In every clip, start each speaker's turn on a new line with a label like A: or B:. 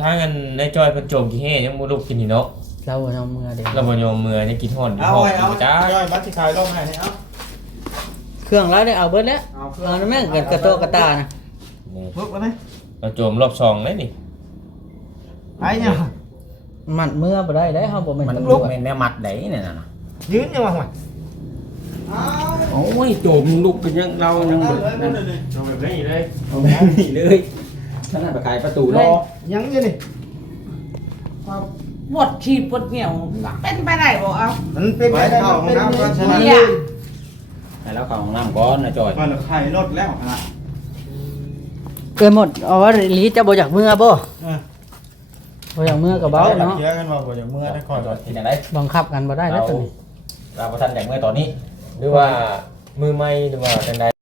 A: ถ้างั้นในจอยเพิ่นโจมกี่เฮ้ยังบ่ลุกกินนี่เนาะ
B: เราบ่ยอมมือเด้
A: เราบ่ยอมมือยังกินฮ้อนอยู่
C: เอา
A: ห้อง
C: ไว้เอา
A: จ้า
C: ย่อยบัตรที่ขายลงให้นี่เอา
B: เครื่องเราได้เอาเบิดแล้วเอาแม่งกระโตกระตานะ
A: นี่
C: ปึ๊บมาไหม
A: เราโจมรอบ2เลยนี่
C: ไอ้เนี่ย
B: มันมือบ่ได้เฮาบ่แม่น
D: มัน
B: ตำร
D: ลุก
B: วจ
D: แม่มัดได้เนี่ยนะ
C: ยืนยังวะห่วย
D: โอ้ยโจมลุกกันยังเรายังแบบนั้น
A: เอาแบบนี้เลย
D: เอาแบบนี้เลยขนาดไปขายประตูรอ
C: ยังยังนี่
E: ปวดขี้ปวดเหนียวเป็นไปได้บ่เอา
C: มันเป็นไปได้ของน้ำก็ชนะ
E: เนี่ย
D: แต่แล้วเข้าห้องน้ำก่อนนะจอย
C: ก่อนไข่รถแล้วนะ
B: เกินหมดเอาว่าลีจะบ่อยากมือบ่
C: เออ
B: บ่อยากมือก็เบาเนาะ
C: เยอะกันว่าบ่อย่างเมื่อได้คอยก่อน
D: ที่ไหนได้
B: บังคับกันบ่ได้แล้วตัวนี้
D: เราประทันอย่างเมื่อตอนนี้
A: หรือว่ามือใหม่หรือว่าจังใด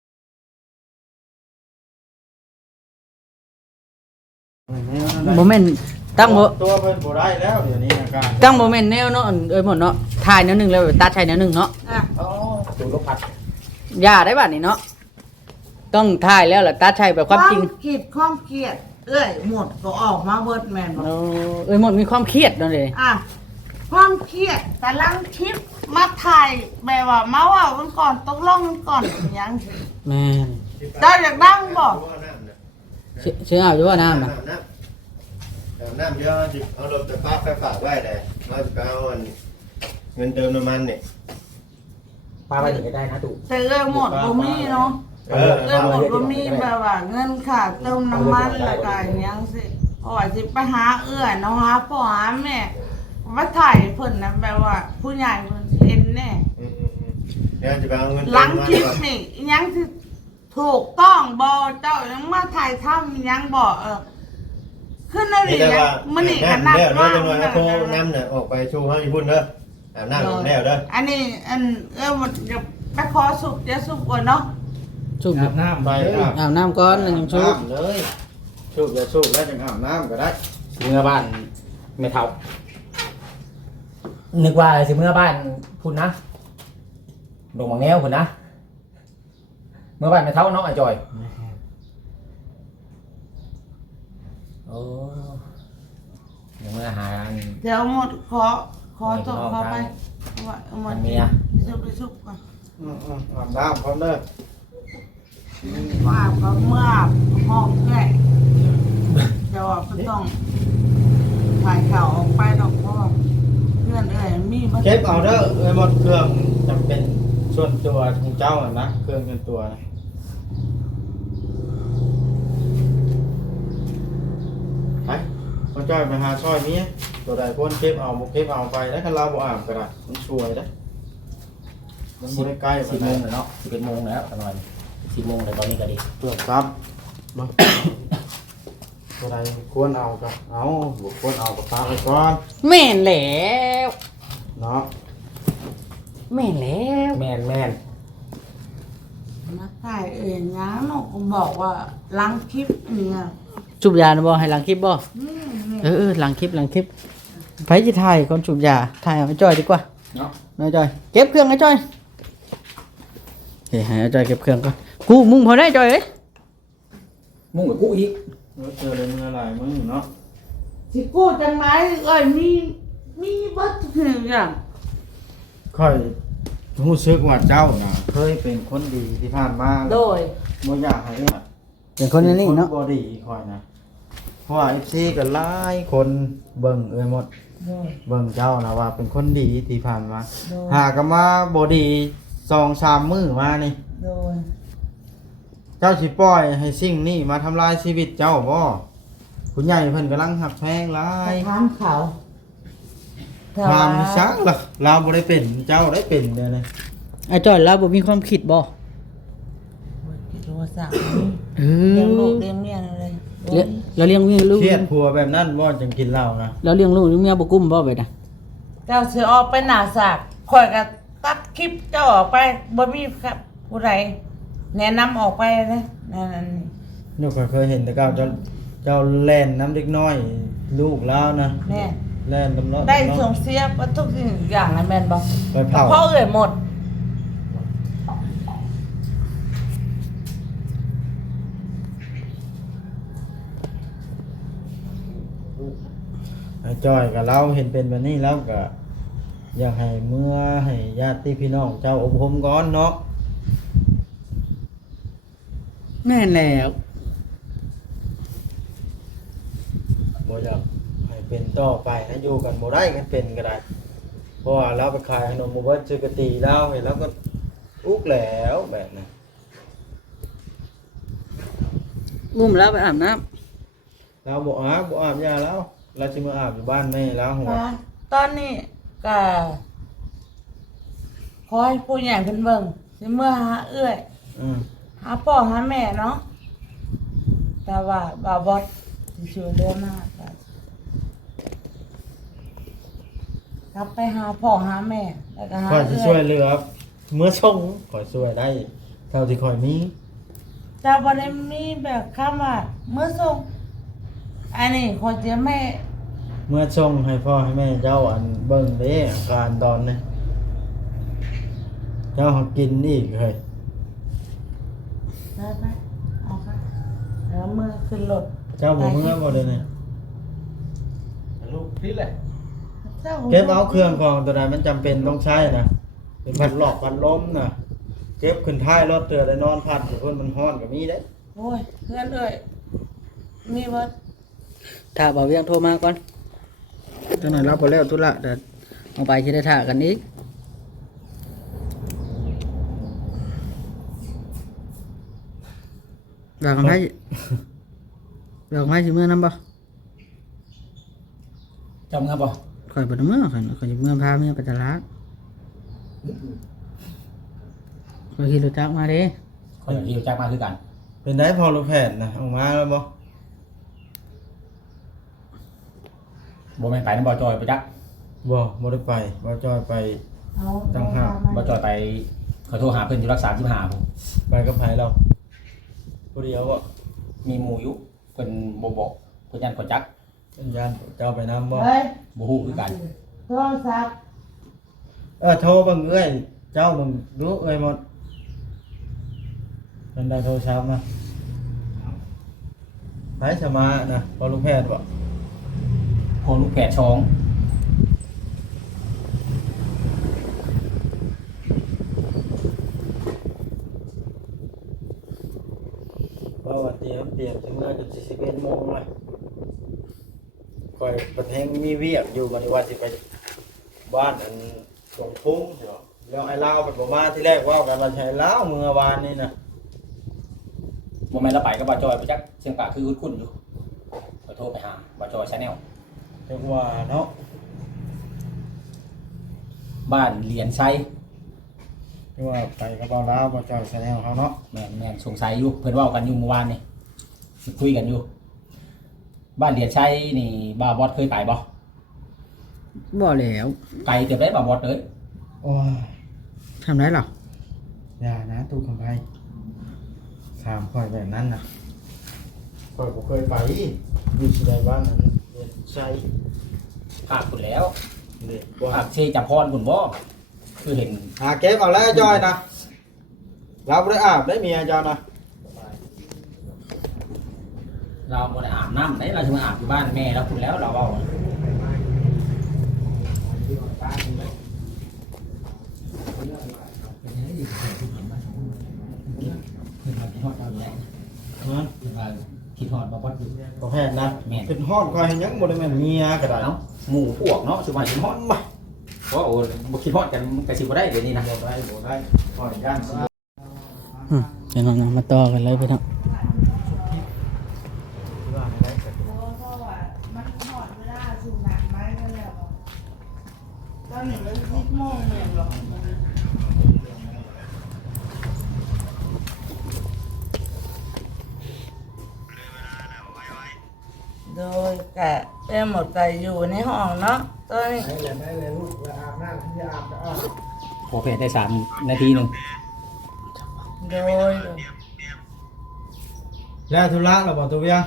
B: บ่แม่นตั้งบ่
C: ตัวเพิ่นบ่ได้แล้วเดี๋ยวนี้อาการ
B: ตั้งบ่แม่นแนวเนาะหมดเนาะถ่ายแนวหนึงแล้วตัดใช้แนวหนึงเนาะ
E: อ่ะ
D: อ๋อประตูรถพัด
B: อย่าได้บัดนี้เนาะต้องถ่ายแล้วล่ะตัดใช้แบบความจริง
E: ความเครียดเอ้ยหมดก็ออกมาเบิดแม่นบ่
B: หมดมีความเครียดนั่นเลย
E: อ่ะความเครียดแต่ลังคลิปมาถ่ายแบบว่ามาว่ากันก่อนตกลงกันก่อนหยัง
B: แม่น
E: เจ้าอยากดังบ่
B: เชื่อเอาอยู่ว่าน้ำน่ะ
F: น้ำเยอะจิเอารถไปฝากไว้เลยเราจะเอาเงินเติมน้ำมันเนี่ย
D: ปลาไปถึงได้นะตู่
E: แต่เอ้ยหมดบ่มีเนาะเอ้ยหมดบ่มีแบบว่าเงินค่าเติมน้ำมันแล้วก็หยังสิเพราะว่าสิไปหาเอื้อเนาะหาพ่อหาแม่มาถ่ายเพิ่นนะแบบว่าผู้ใหญ่เพิ่นเห็นแน่
F: เดี๋ยวจะไปเอาเงิน
E: หลังคลิปนี่ยังที่ถูกต้องบอเจ้ายังมาถ่ายทำยังบอกขึ้นอะไร
F: นี่แต่
E: ยัง
F: ว่า
E: มันนี่ข
F: น้ำ
E: นาด
F: แล้ว
E: ว่า
F: น้อยจังหน่อยโทรน้ำเนี่ยออกไปชูให้พุ่นเด้ออาบน้ำแล้วเด้อ
E: อันนี้มันจะไปขอสุกจะสุกก่อนเนาะ
B: สูบ
C: อาบน้ำไป
B: อาบน้ำก่อนแล้วยังสูบ
C: เลยสูบจะสูบแล้วจังอาบน้ำก็ได้
D: เมื่อบ้านไม่เท่านึกว่าสิเมื่อบ้านพูดนะดงบางแนวพูดนะเมื่อบ้านไม่เท่าเนาะไอ้จอยโอ้ยังเมื่อหา
E: เดี๋ยวหมดขอจบเข้าไปว่าหมด
D: เมีย
E: สุกก่อน
C: อาบน้ำพร้อมเด้อ
E: ว่าก็เมื่อห้องแก่จะว่าไม่ต้องถ่ายข่าวออกไปดอกเพราะว่าเพื่อนมีมา
C: เก็บเอาเด้อหมดเครื่องจำเป็นส่วนตัวของเจ้านะเครื่องส่วนตัวนะไปเขาจ้อยไปหาช่อยนี้ตัวใดคนเก็บเอาบ่เก็บเอาไปแล้วคันเราบ่อาบก็ได้มันช่วยได้มันบ่ได้ใกล้
D: 10 โมงเลยเนาะ11 โมงแล้วประมาณ10 โมงเลยตอนนี้ก็ดี
C: เกือบครับมาตัวใดควรเอาก็เอาบ่ควรเอาก็พาไปก่อน
B: แม่นแล้ว
C: เนาะ
B: แม่นแล้ว
D: แม่น
E: มาถ่ายเองนะหนูก็บอกว่าล้างคลิปเนี่ย
B: สูบยานะบ่ให้หลังคลิปบ่หลังคลิปไผสิถ่ายคนสูบยาถ่ายเอาไอ้จ้อยดีกว่า
D: เนาะ
B: น้อยจ้อยเก็บเครื่องไอ้จ้อยเฮ้ยให้ไอ้จ้อยเก็บเครื่องก่อนกูมุ่งพอได้จ้อยเอ้ย
D: มุ่งกับกูอีก
C: เจอเลยมือหลายมือเนาะ
E: สิกูจังไหนมีบัตรทุกอย่าง
C: ค่อยรู้สึกว่าเจ้าน่ะเคยเป็นคนดีที่ผ่านมา
E: โดย
C: บ่อยากให้เนี่ย
B: เป็นคนนี้เนาะ
C: บ่ดีค่อยนะเพราะว่า FC ก็หลายคนเบิ่งหมด
E: โดย
C: เบิ่งเจ้านะว่าเป็นคนดีที่ผ่านมา
E: โดย
C: หากนมาบ่ดี2-3มื้อมานี่
E: โดย
C: เจ้าสิปล่อยให้สิ่งนี้มาทำลายชีวิตเจ้าบ่ผู้ใหญ่เพิ่นกำลังหักแพงหลาย
E: ถามเขา
C: ความซักล่ะเราบ่ได้เป็นเจ้าได้เป็นเด้อนี่
B: ไอ้จ้อยเราบ่มีความคิดบ่
E: โทรศัพท์
B: เอ
E: เลี้ยงลู
B: อก
E: เลี้ยงเมียอะไร
B: เราเลี้ยงลูก
C: เครียดผัวแบบนั้นบ่จังกินเหล้านะ
B: เราเลี้ยงลูกเมียบ่กุ้มบ่ไปนะ
E: เจ้าเสือออกไปหนาสากคอยกับตัดคลิปเจ้าออกไปบ่มีครับผู้ใดแนะนำออกไปนะนั่น
C: นี่ก็เคยเห็นแต่เเจ้าแล่นน้ำเด็กน้อยลูกแล้วนะ
E: แน่
C: แล่นตำรวจ
E: ได้ส่งเสียประทุกสิ่งอย่างนะแม่นบ่
C: ไปเผา
E: เพราะเอ่ยหมด
C: ไอ้จ้อยกับเราเห็นเป็นแบบนี้แล้วก็อยากให้เมื่อให้ญาติพี่น้องเจ้าอบรมก่อนเนาะ
B: แม่นแล้ว
C: บ่อยากให้เป็นต่อไปนะอยู่กันบ่ได้กันเป็นก็ได้เพราะว่าเราไปขายขนมหมู่บ้านซื้อกะตีเราเห็นแล้วก็อุกแล้วแบบนั้น
B: อุ้มแล้วไปอาบน้ำ
C: เราบ่อาบยาแล้วเราสิมาอาบอยู่บ้านแม่แล้วหัว
E: ตอนนี้ก็ขอให้ผู้ใหญ่เพิ่นเบิ่งสิเมื่อหาเอื้อย
C: อืม
E: หาพ่อหาแม่เนาะแต่ว่าบาบอสสิช่วยเหลือมากกลับไปหาพ่อหาแม่แล้วก็หา
C: ข่อยสิ
E: เอื้
C: ช่ว
E: อย ย
C: เหลือเมื่อส่งข่อยช่วยได้เท่าที่ข่อยมี
E: แต่บ่ได้มีแบบคำว่าเมื่อส่งอันนี้ขอยจะไม่
C: เมื่อส่งให้พ่อให้แม่เจ้าอันเบิ่งเด้อาการตอนนี้เจ้าหากินอีกเฮ้ย
E: ได้ไหมเอาค่ะแล้วมือขึ้นรถ
C: เจ้าบ่เมื่อบ่ได้นี่
A: ลูกพี่แหละ
E: จ้า
C: เก็บเอาเครื่องของตัวใดมันจำเป็นต้องใช้นะเป็นพัดหลอกพัดลมนะเก็บขึ้นท้ายรถเตือได้นอนพัดอยู่เพิ่นมันฮ้อนก็มีเด้
E: โอ้ยเพื่อนเอ้ยมีเบิด
B: ถ้าบ่าวเวียงโทรมาก่อนจังหน่อยเราบ่แล้วธุระเดี๋ยวเอาไปสิได้ท่ากันอีกอยากให้อยากให้สิเมื่อนำบ่
D: จำครับบ่
B: ข่อยบ่ได้เมื่อข่อยสิเมื่อพาเมียไปตลาดข่อยขี่รถจักรมาเด้
D: คอยอยู่จากมาคือกัน
C: เป็นได้พอลูกแพทย์นะออกมาแล้วบ่
D: บ่แม่นไปนำบ่จอยไปจัก
C: บ่ได้ไปบ่จอยไป
E: เอา
C: ต่างหาก
D: บ่จอยไปขอโทรหาเพิ่นอยู่รักษาที่มหาผม
C: ไปกับไผเราผู้เดียวบ่
D: มีหมู่อยู่เพิ่นบ่บอกเพิ่นยันขอจัก
C: เป็นญาติเจ้าไปนำบ่
E: เฮ้ย
D: บ่ฮู้คือกัน
E: โทรศัพท์
C: โทรเบิ่งเอ้ยเจ้าเบิ่งดูเอ้ยหมดเป็นได้โทรศัพท์นะไผสมานะพอลูกแพทย์บ่
D: พอลูกแฝดช้อง
C: ว่าว่าเตรียมถึงเมื่อจน11 โมงเลยข่อยประเทงมีเวียกอยู่บัดนี้ว่าสิไปบ้านอันสงทุ่งเหรอแล้วไอ้ลาวไปบ่มาที่แรกว่ากันว่าใช้ลาวเมื่อวานนี่นะ
D: บ่แม่นเราไปกับบ่จอยไปจักเสียงปากคือคุ้นๆอยู่ขอโทรไปหาบ่จอย Channel
C: จังว่าเนาะ
D: บ้านเหรียญไซ
C: จังว่าไปกับเบาลาวบ่จอยแสดงเขาเนาะ
D: แม่นสงสัยอยู่เพิ่นเว้ากันอยู่เมื่อวานนี่คุยกันอยู่ บ้านเหรียญไซนี่บ่าวบอสเคยไปบ่
B: บ่แล้ว
D: ไกลเกือบได้บ่าวบอสเอ้ย
C: โอ้ย
B: ทำได้หรอ
C: อย่านะตู้คำไพถามข่อยแบบนั้นนะข่อยบ่เคยไปอยู่ที่ใดบ้านนั้นเรียนใช่
D: ภาคพุ่นแล้ว
C: เด็กว่า
D: ภาคเชจับพรพุ่นบ่คือเห็น
C: หาเก็บเอาแล้วจอยนะเราบ่ได้อาบได้เมียเจ้านะ
D: เราบ่ได้อาบน้ำได้เราจะมาอาบอยู่บ้านแม่แล้วพุ่นแล้วเราเว้าคิดฮอดบ่บอสอยู่
C: บ่แพทย์นะ
D: แม่น
C: เป็นฮอดข่อยยังบ่ได้แม่นเมียก็ได้
D: เนาะหมู่พวกเนาะสุวรรณคิดฮอดบ่เพราะโอ้บ่คิดฮอดกันก็สิบ่ได้เดี๋ยวนี้นะ
C: บ่ได้ข่อยย่านสิ
B: เดี๋ยวน้องๆมาต่อกันเลยพี่น้อง
C: ว่าไม่ได้ก็
E: เพราะว่ามันหอดเวลาสูบหนักไหมก็แล้วตอนนี้มัน10 โมงเนี่ยหรอโดยกะเป็นหมดใจอยู่ในห้องเนาะตอนนี้
D: พอเพจได้3 นาทีหนึง
E: โดย
C: แล้วธุระเราบ่ตัวเวียง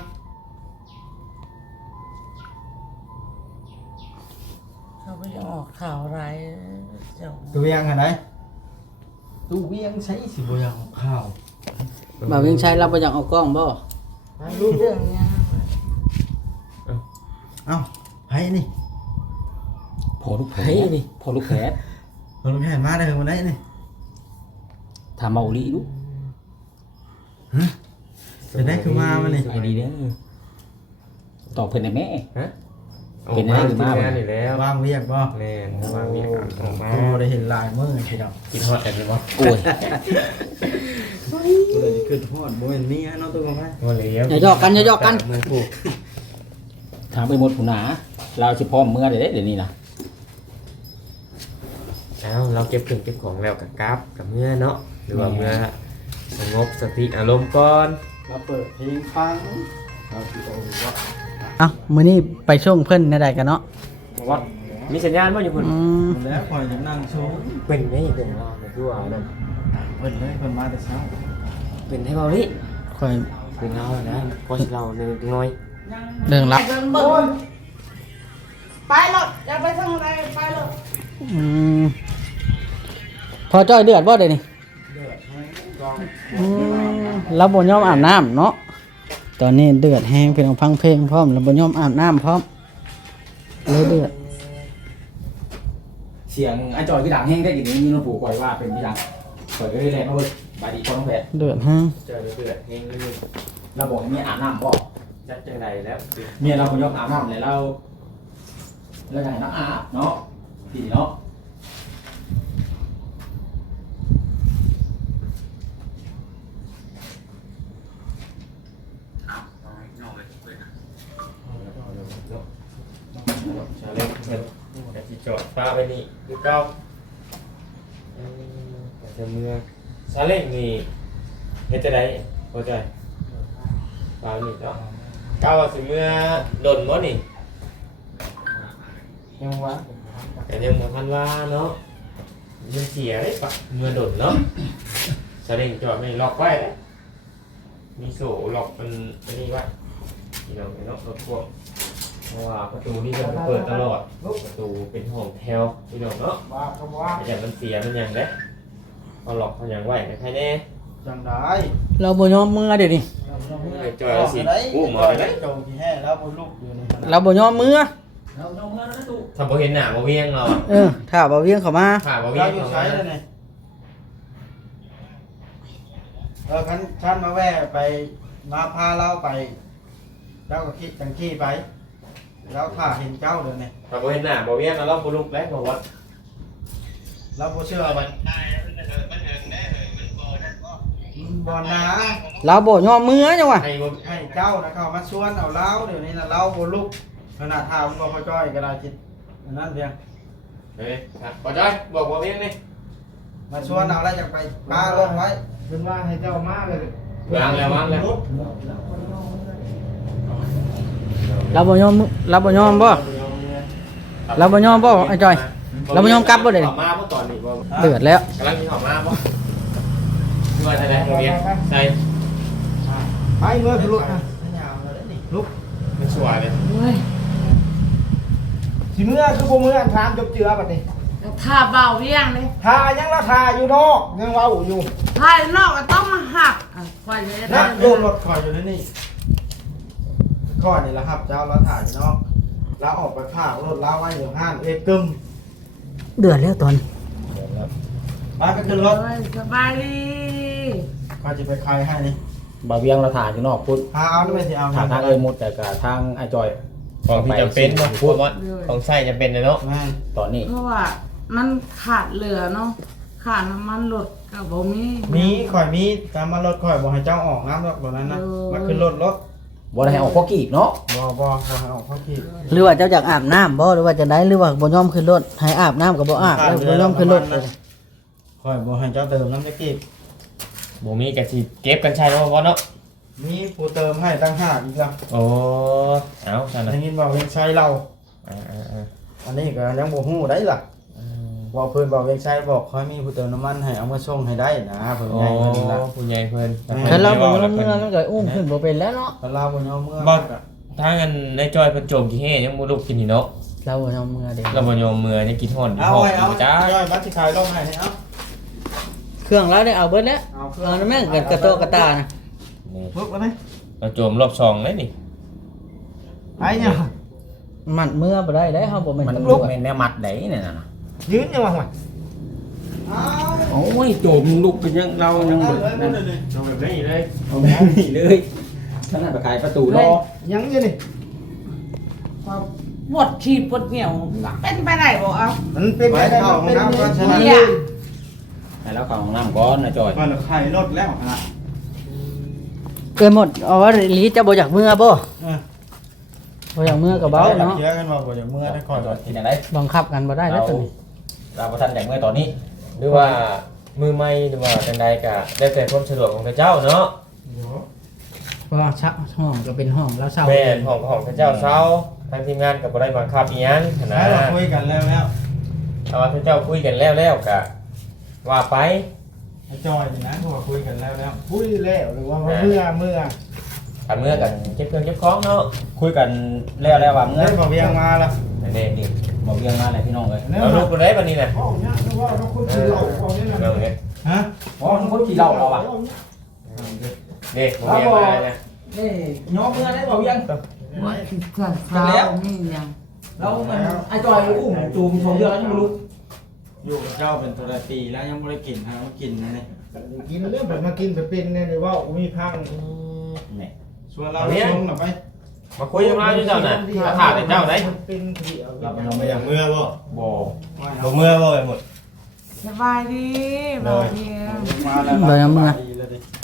E: เขาไปออกข่าวร้ายเจ้า
C: ตัวเวียงหั่นไดตู้เวียงใช้สิบ่อยากเอาข้าว
B: บ่าวเวียงชัยเราบ่อยากเอากล้องบ่
E: เรื่องเนี้ย
C: เอ้าไผนี่
D: พอลูกแผลนี่พอลูกแผล
C: คนแห่มาได้คนไหนนี่
D: ถามเมาลีลูก
C: จะได้คือมาวันนี้
D: ไอ้ดีเด้อตอบเพิ่นได้แม่
A: ฮะ
D: เป็นอะไรหรือมา
A: งานนี่แล้ว
C: ว่างเวียกบ่
A: แม่นวางมีออกมา
C: โอ้ได้เห็นลายมือพี่น้อง
A: กินฮอดกันอยู่บ่
D: โอ้ย
C: เลยขึ้นฮอดบ่แม่นมีฮะน้องตุ้มครับ
A: บ่แล้ว
B: อย่าหยอกกันอย่าหยอกกัน
A: มือผูก
D: ถามไปหมดผู้หนาเราสิพร้อมเมื่อเดี๋ยวนี้นะ
A: เอ้าเราเก็บถึงเก็บของแล้วกับกราฟกับเมื่อเนาะหรือว่าเมื่อสงบสติอารมณ์ก่อน
C: มาเปิดเพลงฟังเราสิเอาว่า
B: เอ้ามื้อนี้ไปส่งเพิ่นได้กันเนาะ
A: ว่ามีสัญญาณบ่อยู่พุ่น
C: แล้วคอยจะนั่งโชว์
A: เป็นไงเป็นว่าไม่รู้ว่านั่น
C: เพิ่นเลยเพิ่นมาแต่เช้า
A: เป็นให้เบาลิ
B: ค่อย
A: เป็นเรานะพอสิเราเล็กน้อย
B: เรื่องลับ
E: เดินเบิ่งไปหรอกอย่าไปทางไหนไปหรอก
B: อืมพอจ้อยเดือดบ่เดี๋ยวนี้เราบ่ยอมอาบน้ำเนาะตอนนี้เดือดแห้งเพิ่นฟังเพลงพร้อมแล้วบ่ยอมอาบน้ำพร้อมเลยเดือด
D: เสียงไอ้จอยพี่ดังแห้งได้กี่นี้มีน้องปู่คอยว่าเป็นพี่ดังคอยเลยแหละมาเบิ่งบายดีพ่อน้องแผล
B: เดือดแห้ง
A: เจอเดือดเฮงเลย
D: เราบอกให้เมียอาบน้ำบ่
A: จัดจังไดแล้ว
D: เมียเราบ่ยอมอาบน้ำเลยเราอยากให้น้องอาบเนาะพี่เนาะ
A: ชาเล็กเพิ่นแต่สิจอดป้าไปนี่คือเก่าแต่จะเมื่อชาเล็กนี่เฮ็ดจังไดเข้าใจป้านี่เนาะก้าวว่าสิเมื่อดนบ่นี่
C: ยังวะ
A: แต่ยังบ่ทันว่าเนาะยังเสียเด้ปะเมื่อดนเนาะชาเล็กจอดไม่ล็อกไว้แล้วมีโซ่ล็อกมันอันนี้ไว้พี่น้องเนาะรถพ่วงเพราะว่าประตูนี่มันเปิดตลอดประตูเป็นห้องแถวพี่น้องเนาะ
C: ว่าก็ว่า
A: แต่อย่างมันเสียมันยังเด้เอาล็อกเขายังไว้ใครแน่
C: จังได้
B: เราบ่ยอมมือเดี๋ยวนี้
A: ไอ้จอยเอาสิอู้หมอไปไหน
C: จงที่แห่แล้วบ่ลูกอยู่นี่
B: เราบ่ยอมมือ
D: เราเมื่อแล้วตู่
A: ทำบ่เห็นหน้าบ่เวียงเรา
B: ถ้าบ่เวียงเข้ามา
A: ผ่าบ่เวี
C: เรา
A: ยง
C: อยู่
A: เขา
C: ใช้เลยนี่คันมาแว่ไปมาพาเราไปเจ้าก็คิดจังขี้ไปแล้วถ้าเห็นเจ้าเดี๋ยวนี้
A: ทำบ่เห็นหน้าบ่เวียงเราบ่ลุกแล้วบ่วัด
C: เราบ่เชื่อมันบ่นะ
B: เราบ่ยอมมือจังวะ
A: ให้บ่
C: ให้เจ้านะเข้ามาชวนเอาเราเดี๋ยวนี้นะเราบ่ลุกขนาดถามบ่พอจ้อยก็ได้คิดอันนั้นเพียง
A: เฮ้ยครับบ่จอยบอกบ่เวียงนี่
C: มาชวนเอาแล้วจะไปป้าลงไว้เป็นว่าให้เจ้ามาเลยว
A: างแล้ววางแล้ว
B: เราบ่ยอมมือเราบ่ยอมบ่ เราบ่ยอมบ่ไอ้จอยเราบ่ยอมกลับบ่เด้
A: ออกมาบ่ตอนนี้บ่
B: เดือดแล้ว
A: กำลังสิออกมาบ่คือว่าจะได้บ่เวียงใส่
C: ไปเมื่อลุกนะลุก
A: มันสวยเลย
C: สิเมื่อคือบ่เมื่อถามจบเจือบัดนี้
E: ถ้าเบาเวียงเลย
C: ทายังละทาอยู่นอกยังเว้าอยู่
E: ถ้านอกก็ต้องมาหักคอยเลย
C: นั่งโยนรถคอยอยู่ในนี่คอยนี่แหละครับเจ้าละทาอยู่นอกเราออกไปข้างรถเราไว้อยู่ห้านเอกึม
B: เดือดแล้วตอน
C: ไปไปขึ้นรถ
E: สบายดี
C: มาจะไปคอยให้นี่
D: บ่าวเวียงเราถ่ายอยู่นอกพุทธ
C: พาเอาด้วยสิเอา
D: ถ่ายทางเอ้ยหมดแต่กับทางไอ้จอย
A: ของที่จำเป็นบ่พูดว่าของใส่จำเป็นเลยเนาะ
C: แม่
D: ตอนนี้
E: เพราะว่ามันขาดเหลือเนาะขาดน้ำมันหลดกับบ่มี
C: มีคอยมีตามมารถคอยบอกให้เจ้าออกน้ำรถแบบนั้นนะมาขึ้นรถรถ
D: บ่ได้ให้ออกพวกกีบเนาะ
C: บ่ให้ออกเขาขี่
B: หรือว่าเจ้าอยากอาบน้ำบ่หรือว่าจะได้หรือว่าบ่ยอมขึ้นรถให้อาบน้ำก็บ่อาบแล้วบ่ยอมขึ้นรถเลย
C: คอยบอกให้เจ้าเติมน้ำตะกี้
A: บ่มีกะสิเก็บกันใช้เนาะบ่เนาะ
C: มีผู้เติมให้ตั้ง5อีกแล้ว
A: โอ้เอาซั่นน่ะ
C: ได้ยินบอกเวียงชัยเรา อันนี้ก็ยังบ่ฮู้ได้ล่ะว่าเพิ่นบอกเวียงชัยบอกคอยมีผู้เติมน้ำมันให้เอามาส่งให้ได้นะเพิ่น
A: โอ้
C: ใหญ่เพิ่นล่ะ
A: ผู้ใหญ่เพิ่น
B: คันเราบ่ยอมมือแล้วก็อุ้มขึ้นบ่เป็นแล้วเนาะ
C: แต่เราบ่ยอมเมื่อ
A: บ่ทางอันในจอยเพิ่นโจมขี้เฮยังบ่ลุกกินนี่เนาะ
B: เราบ่ยอมมือเด้
A: เราบ่ยอมมือยังกินฮ้อนอยู่
C: เอา
A: ห้อง
C: ไว้เอา
A: จ้า
C: ย่อยบัตรที่ขายลงให้นี่เอา
B: เครื่องเราได้เอาเบิดแล้ว
C: เอาเครื่
B: เอาแม่งกระโตกระตานะ
A: นี่
C: ปึ๊บมาเลย
A: เราโจมรอบ2เลยนี่
C: ไปเนี่ย
B: มันเมื่อบ่ได้เด้เฮาบ่แม่น
D: มัน
B: ตำร
D: ลุก
B: วจ
D: เป็นแนวมัดไหนเนี่ยนะ
A: ยืนยังวะห่วย
D: โอ้ยโจมลุกเป็นยังเรายังแบบนั้น
A: เอาแบบนี้เลย
D: เอาแบบนี้เลยท่านน่ะไปขายประตูรอ
C: ยังอยู่นี่
E: ปวดขี้ปวดเหนียวเป็นไปได้บ่เอา
C: มันเป็นไปได้ของน้ำก็ชนะ
E: เนี่ย
D: ให้แล้วเข้าห้องน้ำก่อนนะจอย
C: มันไข่รถแล้วนะ
B: เกินหมดเอาว่าลีจะบ่อยากเมื่อบ่บ่อยากเมื่อก็เบาเนาะ
C: เยอะกันว่าบ่อย่างเมื่อได้ก่อน
D: จอยกินอะไร
B: บังคับกันบ่ได้แล้วตัวนี้
D: เราประทันอย่างเมื่อตอนนี้
A: หรือว่ามือใหม่หรือว่าจังใดก็ได้แต่ความสะดวกของพระเจ้าเนาะ
B: เพราะว่าชักห้องก็เป็นห้องแล้วเช่า
A: แม่นของพระเจ้าเช้าทางทีมงานก็บ่ได้บังคับอีหยังนะ
C: ให้เราคุยกันแล้ว
A: แต่ว่าพระเจ้าคุยกันแล้วก็ว่าไป
C: ไอ้จอยนี่นะพอคุยกันแล้วคุยแล้วหรือว่าเมื่อ
A: ถ้าเมื่อกันเก็บเครื่องเก็บของเนาะ
D: คุยกันแล้วว่าเมื่อ
C: เงินบอกเบียงมาละ
A: นั่นเองนี่
D: บอกเรื่องมาอะไรพี่น้องเลย
A: เราลูกคนได้บัดนี้น่ะ
C: อ๋อเนี่ยนึกว่าเราคุยเราเอาเนี่ย
A: เอาเด้
C: ฮะ
D: อ๋อมันคนขี่เหล้าเราอ่ะ
A: เด้บ่มีอะไรนะ
D: นี่ย้อมเมื่อได้บอกยัง
E: ว่าสิเกิดคราวนี่ยัง
D: เรามันไอ้จอยอุ้มจูงชมเยอะแล้วยังไม่รู้
C: อยู่กับเจ้าเป็นตัวปีแล้วยังไม่ได้กินฮะกินนะเนี่ยกินเรื่องแบบมากินแบบเป็นเนี่ยว่ามีพัง
D: นี่
C: ส่วนเราลงหน่อยไป
A: มาคุยกับเราอยู่เจ้าน่ะมาถามแต่เจ้าได้
C: เป็นเดียว
D: เราไป
F: ไม่อย่างเมื่อบ่
A: บ่
F: บ่เมื่อบ่ไปหมด
E: สบายดีบ่าวเดียว
C: มาแล้วดีเลยดิ